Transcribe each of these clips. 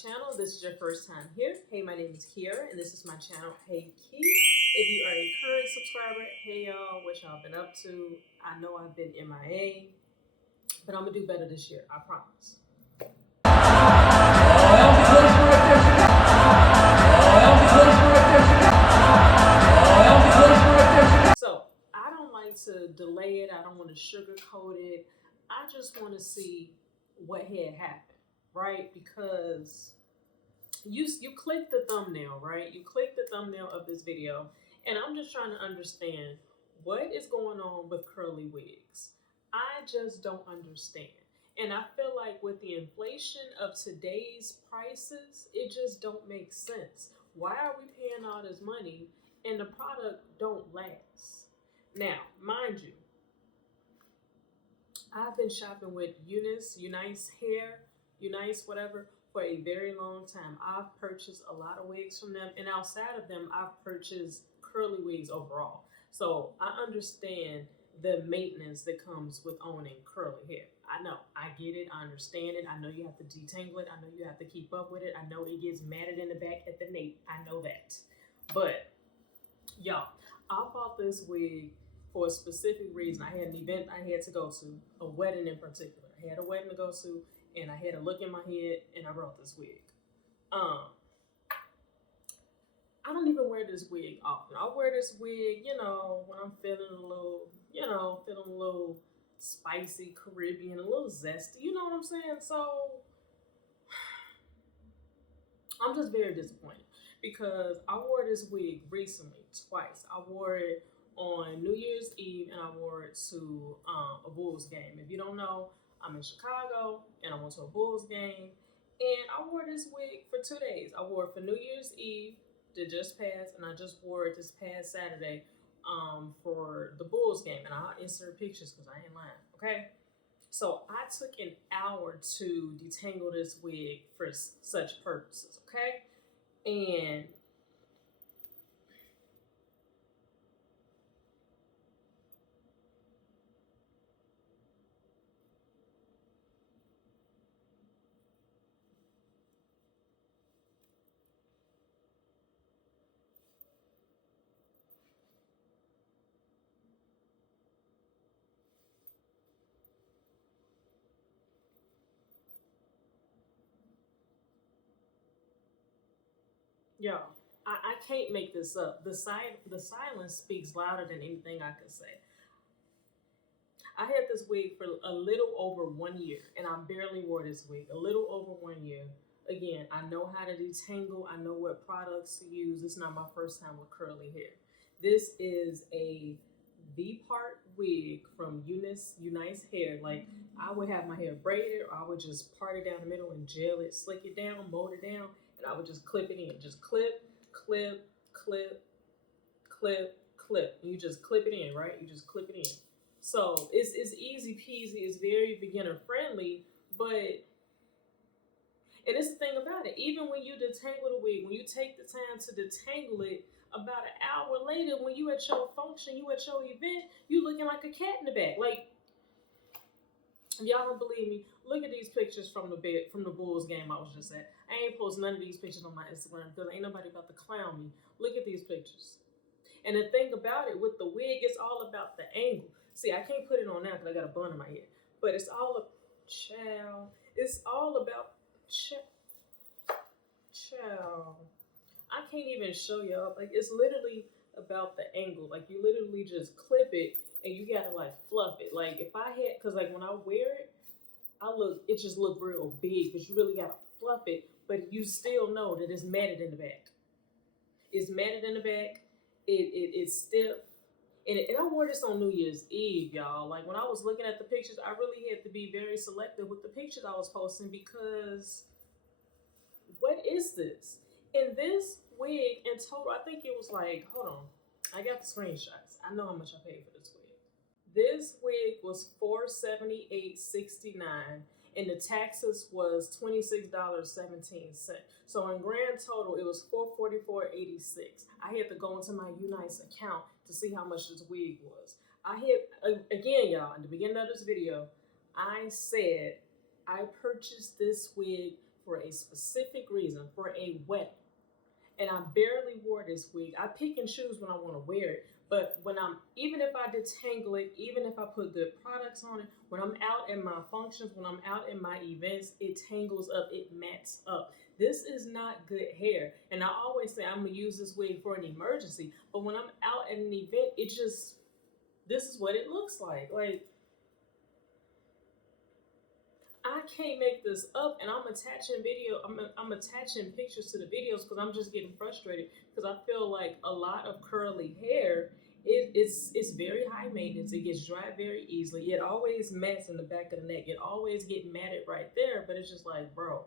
channel, this is your first time here, hey, my name is Kiera, and this is my channel, Hey Key. If you are a current subscriber, hey y'all, what y'all been up to? I know I've been MIA, but I'm gonna do better this year, I promise. So, I don't like to delay it, I don't want to sugarcoat it, I just want to see what had happened, right? Because you click the thumbnail, right? You click the thumbnail of this video, and I'm just trying to understand what is going on with curly wigs. I just don't understand. And I feel like with the inflation of today's prices, it just don't make sense. Why are we paying all this money and the product don't last? Now, mind you, I've been shopping with Unice Hair, Unice whatever, for a very long time. I've purchased a lot of wigs from them, and outside of them, I've purchased curly wigs overall. So I understand the maintenance that comes with owning curly hair. I know, I get it, I understand it. I know you have to detangle it. I know you have to keep up with it. I know it gets matted in the back at the nape. I know that. But y'all, I bought this wig for a specific reason. I had an event I had to go to, a wedding in particular. I had a wedding to go to, and I had a look in my head, and I brought this wig. I don't even wear this wig often. I wear this wig, you know, when I'm feeling a little, feeling a little spicy, Caribbean, a little zesty. You know what I'm saying? So I'm just very disappointed because I wore this wig recently twice. I wore it on New Year's Eve, and I wore it to a Bulls game. If you don't know, I'm in Chicago, and I went to a Bulls game, and I wore this wig for 2 days. I wore it for New Year's Eve that just passed, and I just wore it this past Saturday for the Bulls game, and I'll insert pictures because I ain't lying, okay? So I took an hour to detangle this wig for such purposes, okay? And y'all, I can't make this up. The silence speaks louder than anything I can say. I had this wig for a little over 1 year, and I barely wore this wig. A little over 1 year. Again, I know how to detangle. I know what products to use. It's not my first time with curly hair. This is a V-part wig from Unice Hair. Like, I would have my hair braided, or I would just part it down the middle and gel it, slick it down, mold it down, and I would just clip it in. Just clip, clip, clip, clip, clip. And you just clip it in, right? You just clip it in. So it's easy peasy. It's very beginner friendly, but, and it's the thing about it, even when you detangle the wig, when you take the time to detangle it, about an hour later, when you at your function, you at your event, you looking like a cat in the back. Like, if y'all don't believe me, look at these pictures from the Bulls game I was just at. I ain't post none of these pictures on my Instagram because ain't nobody about to clown me. Look at these pictures. And the thing about it, with the wig, it's all about the angle. See, I can't put it on now because I got a bun in my head. But it's all about, it's all about, I can't even show y'all. Like, it's literally about the angle. Like, you literally just clip it, and you gotta, like, fluff it. Like, if I had, because, like, when I wear it, it just look real big, but you really gotta fluff it. But you still know that it's matted in the back. It's matted in the back. It's stiff. And I wore this on New Year's Eve, y'all. Like, when I was looking at the pictures, I really had to be very selective with the pictures I was posting because what is this? And this wig in total, I think it was like, hold on, I got the screenshots. I know how much I paid for this wig. This wig was $478.69, and the taxes was $26.17. So in grand total, it was $444.86. I had to go into my Unice account to see how much this wig was. I had, again, y'all, in the beginning of this video, I said I purchased this wig for a specific reason, for a wedding. And I barely wore this wig. I pick and choose when I want to wear it. But even if I detangle it, even if I put good products on it, when I'm out in my functions, when I'm out in my events, it tangles up, it mats up. This is not good hair. And I always say I'm going to use this wig for an emergency. But when I'm out at an event, this is what it looks like. Like, I can't make this up, and I'm attaching pictures to the videos because I'm just getting frustrated because I feel like a lot of curly hair it's very high maintenance. It gets dry very easily. It always mats in the back of the neck. It always get matted right there, but it's just like, bro,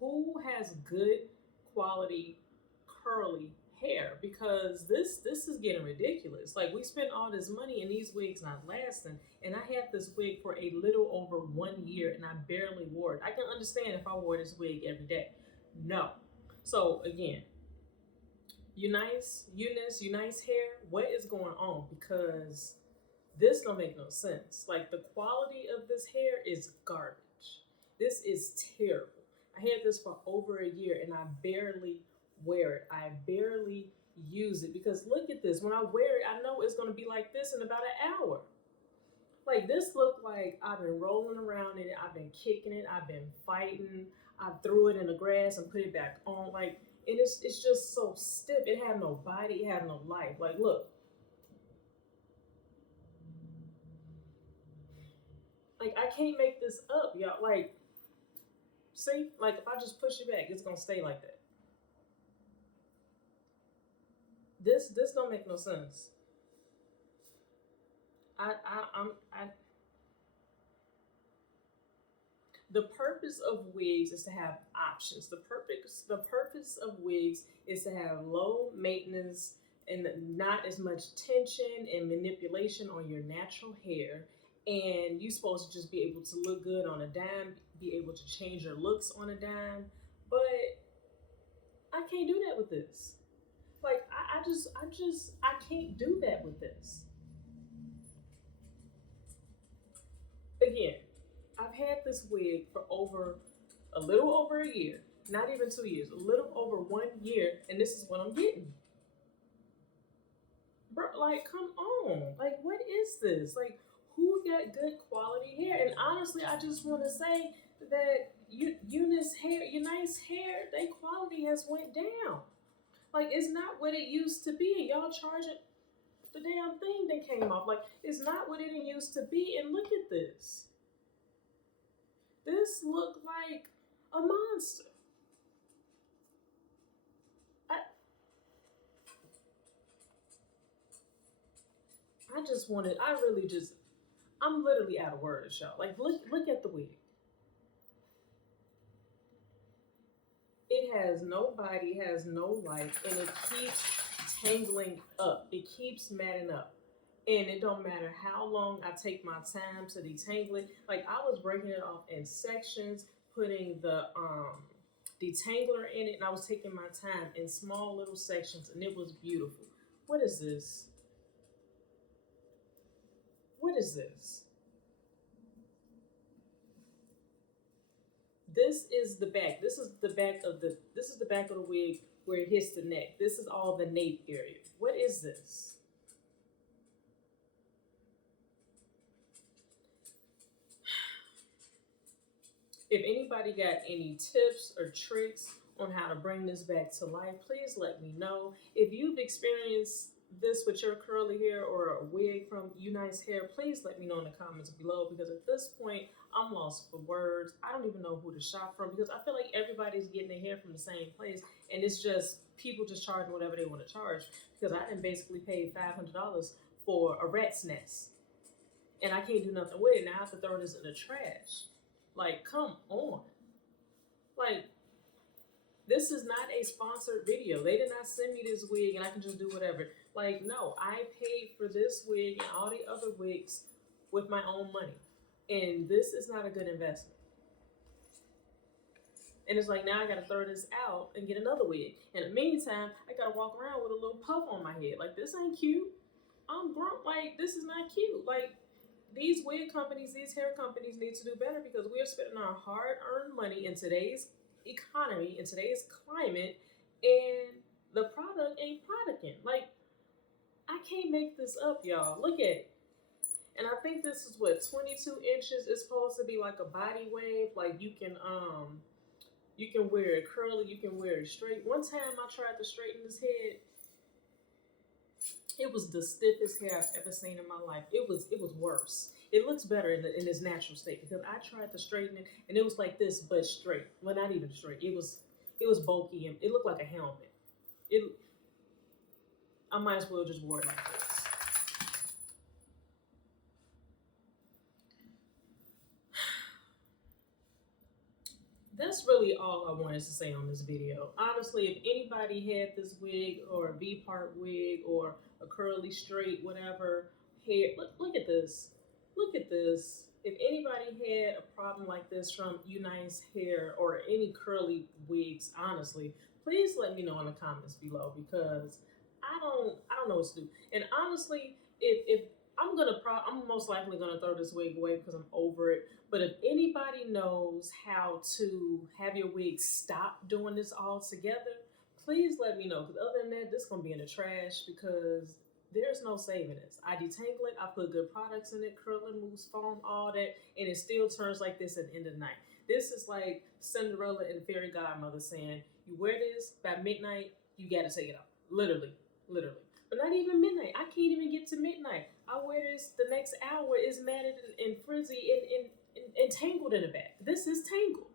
who has good quality curly hair? Because this is getting ridiculous. Like, we spent all this money and these wigs not lasting, and I had this wig for a little over 1 year and I barely wore it. I can understand if I wore this wig every day. No. So again, Unice Hair, what is going on? Because this don't make no sense. Like, the quality of this hair is garbage. This is terrible. I had this for over a year and I barely wear it. I barely use it because look at this. When I wear it, I know it's going to be like this in about an hour. Like, this looked like I've been rolling around in it. I've been kicking it. I've been fighting. I threw it in the grass and put it back on. Like, and it's just so stiff. It had no body. It had no life. Like, look. Like, I can't make this up, y'all. Like, see? Like, if I just push it back, it's going to stay like that. This don't make no sense. The purpose of wigs is to have options. The purpose of wigs is to have low maintenance and not as much tension and manipulation on your natural hair. And you're supposed to just be able to look good on a dime, be able to change your looks on a dime. But I can't do that with this. Like, I can't do that with this. Again, I've had this wig for a little over a year, not even 2 years, a little over 1 year, and this is what I'm getting. Bro, like, come on. Like, what is this? Like, who got good quality hair? And honestly, I just want to say that Unice Hair, their quality has went down. Like, it's not what it used to be, and y'all charging the damn thing that came off. Like, it's not what it used to be, and look at this. This looked like a monster. I'm literally out of words, y'all. Like, look at the wig. It has no body, has no life, and it keeps tangling up. It keeps matting up. And it don't matter how long I take my time to detangle it. Like, I was breaking it off in sections, putting the detangler in it, and I was taking my time in small little sections, and it was beautiful. What is this? What is this? This is the back. This is the back of the wig where it hits the neck. This is all the nape area. What is this? If anybody got any tips or tricks on how to bring this back to life, please let me know. If you've experienced this with your curly hair or a wig from Unice Hair, please let me know in the comments below, because at this point, I'm lost for words. I don't even know who to shop from, because I feel like everybody's getting their hair from the same place, and it's just people just charging whatever they want to charge, because I done basically paid $500 for a rat's nest, and I can't do nothing with it. Now I have to throw this in the trash. Like, come on. Like, this is not a sponsored video. They did not send me this wig and I can just do whatever. Like, no, I paid for this wig and all the other wigs with my own money. And this is not a good investment. And it's like, now I gotta throw this out and get another wig. In the meantime, I gotta walk around with a little puff on my head. Like, this ain't cute. I'm grown. Like, this is not cute. Like, these wig companies, these hair companies need to do better, because we're spending our hard-earned money in today's economy, in today's climate, and the product ain't producting. Like, I can't make this up, y'all. Look at it. And I think this is what, 22 inches. It's supposed to be like a body wave. Like, you can wear it curly, you can wear it straight. One time I tried to straighten this head. It was the stiffest hair I've ever seen in my life. It was worse. It looks better in its natural state because I tried to straighten it and it was like this, but straight. Well, not even straight. It was bulky and it looked like a helmet. It I might as well just wear it like this. That's really all I wanted to say on this video. Honestly, if anybody had this wig or a V-part wig or a curly straight, whatever, hair, look at this. Look at this. If anybody had a problem like this from Unice Hair or any curly wigs, honestly, please let me know in the comments below because I don't know what to do. And honestly, if I'm most likely gonna throw this wig away because I'm over it. But if anybody knows how to have your wig stop doing this all together, please let me know. Because other than that, this is gonna be in the trash because there's no saving this. I detangle it, I put good products in it, curling, mousse, foam, all that, and it still turns like this at the end of the night. This is like Cinderella and Fairy Godmother saying, you wear this by midnight, you gotta take it off. Literally, literally. But not even midnight. I can't even get to midnight. I wear this the next hour is matted and frizzy and tangled in the back. This is tangled.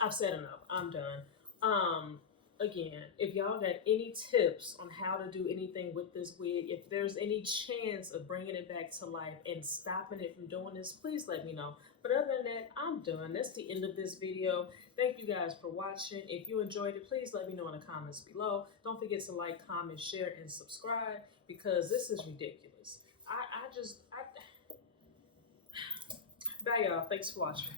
I've said enough. I'm done. Again, if y'all got any tips on how to do anything with this wig, if there's any chance of bringing it back to life and stopping it from doing this, please let me know. But other than that, I'm done. That's the end of this video. Thank you guys for watching. If you enjoyed it, please let me know in the comments below. Don't forget to like, comment, share, and subscribe because this is ridiculous. Bye, y'all. Thanks for watching.